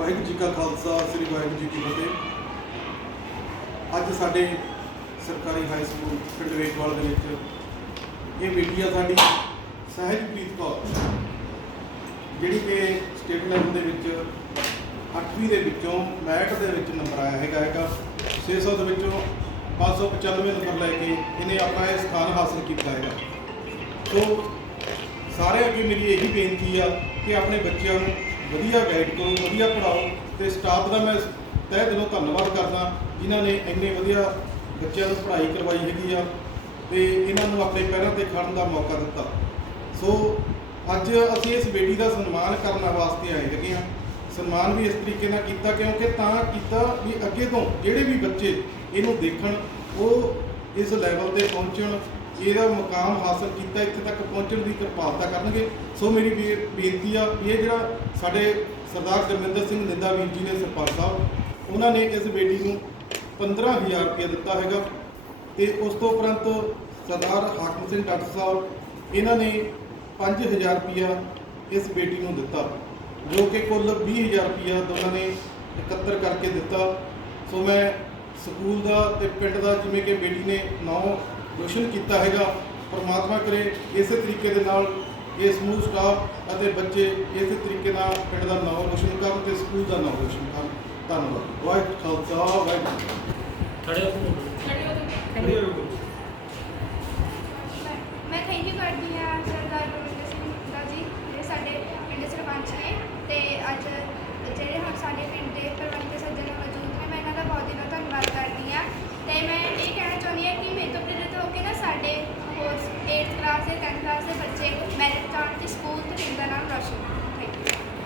ਵਾਹਿਗੁਰੂ ਜੀ ਕਾ ਖਾਲਸਾ, ਸ੍ਰੀ ਵਾਹਿਗੁਰੂ ਜੀ ਕੀ ਫਤਿਹ। ਅੱਜ ਸਾਡੇ ਸਰਕਾਰੀ ਹਾਈ ਸਕੂਲ ਪਿੰਡ ਵੇਖਵਾਲ ਦੇ ਵਿੱਚ ਇਹ ਬੇਟੀ ਆ ਸਾਡੀ ਸਹਿਜਪ੍ਰੀਤ ਕੌਰ, ਜਿਹੜੀ ਕਿ ਸਟੇਟ ਲੈਵਲ ਦੇ ਵਿੱਚ 8ਵੀਂ ਦੇ ਵਿੱਚੋਂ ਮੈਟ ਦੇ ਵਿੱਚ ਨੰਬਰ ਆਇਆ ਹੈਗਾ ਹੈਗਾ 600 ਦੇ ਵਿੱਚੋਂ 595 ਨੰਬਰ ਲੈ ਕੇ ਇਹਨੇ ਆਪਣਾ ਇਹ ਸਥਾਨ ਹਾਸਲ ਕੀਤਾ ਹੈਗਾ। ਸੋ ਸਾਰੇ ਅੱਗੇ ਮੇਰੀ ਇਹੀ ਬੇਨਤੀ ਆ ਕਿ ਆਪਣੇ ਬੱਚਿਆਂ ਨੂੰ ਵਧੀਆ ਗਾਈਡ ਕਰੋ, ਵਧੀਆ ਪੜਾਓ ਤੇ ਸਟਾਫ ਦਾ ਮੈਂ ਤਹਿ ਦਿਲੋਂ ਧੰਨਵਾਦ ਕਰਦਾ ਜਿਨ੍ਹਾਂ ਨੇ ਇੰਨੇ ਵਧੀਆ ਬੱਚਿਆਂ ਨੂੰ ਪੜ੍ਹਾਈ ਕਰਵਾਈ ਹੈਗੀ ਆ ਤੇ ਇਹਨਾਂ ਨੂੰ ਆਪਣੇ ਪੈਰਾਂ ਤੇ ਖੜਨ ਦਾ ਮੌਕਾ ਦਿੱਤਾ। ਸੋ ਅੱਜ ਅਸੀਂ ਇਸ ਬੇਟੀ ਦਾ ਸਨਮਾਨ ਕਰਨ ਵਾਸਤੇ ਆਏ ਹੈਗੇ ਆ। ਸਨਮਾਨ ਵੀ ਇਸ ਤਰੀਕੇ ਨਾਲ ਕੀਤਾ ਕਿਉਂਕਿ ਤਾਂ ਕੀਤਾ ਵੀ ਅੱਗੇ ਤੋਂ ਜਿਹੜੇ ਵੀ ਬੱਚੇ ਇਹਨੂੰ ਦੇਖਣ, ਉਹ ਇਸ ਲੈਵਲ ਤੇ ਪਹੁੰਚਣ ਇਹਦਾ ਮੁਕਾਮ ਹਾਸਲ ਕੀਤਾ, ਇੱਥੇ ਤੱਕ ਪਹੁੰਚਣ ਦੀ ਕਿਰਪਾਲਤਾ ਕਰਨਗੇ। ਸੋ ਮੇਰੀ ਬੇ- ਬੇਨਤੀ ਆ ਵੀ ਇਹ ਜਿਹੜਾ ਸਾਡੇ ਸਰਦਾਰ ਗੁਰਮਿੰਦਰ ਸਿੰਘ ਨਿੰਦਾ ਵੀਰ ਜੀ ਨੇ ਸਰਪੰਚ ਸਾਹਿਬ, ਉਹਨਾਂ ਨੇ ਇਸ ਬੇਟੀ ਨੂੰ 15000 ਰੁਪਏ ਦਿੱਤਾ ਹੈਗਾ। ਤੇ ਉਸ ਤੋਂ ਉਪਰੰਤ ਸਰਦਾਰ ਹਾਕਮ ਸਿੰਘ ਡਾਕਟਰ ਸਾਹਿਬ, ਇਹਨਾਂ ਨੇ 5000 ਰੁਪਇਆ ਇਸ ਬੇਟੀ ਨੂੰ ਦਿੱਤਾ, ਜੋ ਕਿ ਕੁੱਲ 20000 ਰੁਪਇਆ ਦੋਨਾਂ ਨੇ ਇਕੱਤਰ ਕਰਕੇ ਦਿੱਤਾ। ਸੋ ਮੈਂ ਸਕੂਲ ਦਾ ਤੇ ਪਿੰਡ ਦਾ ਜਿਵੇਂ ਕਿ ਬੇਟੀ ਨੇ ਨਾਮ ਰੋਸ਼ਨ ਕੀਤਾ ਹੈਗਾ। ਪਰਮਾਤਮਾ ਕਰੇ ਇਸੇ ਤਰੀਕੇ ਦੇ ਨਾਲ ਇਹ ਸਮੂਹ ਸਟਾਫ ਅਤੇ ਬੱਚੇ ਇਸੇ ਤਰੀਕੇ ਨਾਲ ਪਿੰਡ ਦਾ ਨਾਮ ਰੋਸ਼ਨ ਕਰਨ ਤੇ ਸਕੂਲ ਦਾ ਨਾਮ ਰੋਸ਼ਨ ਕਰਨ। ਧੰਨਵਾਦ। ਵਾਹਿਗੁਰੂ ਖਾਲਸਾ, ਵਾਹਿਗੁਰੂ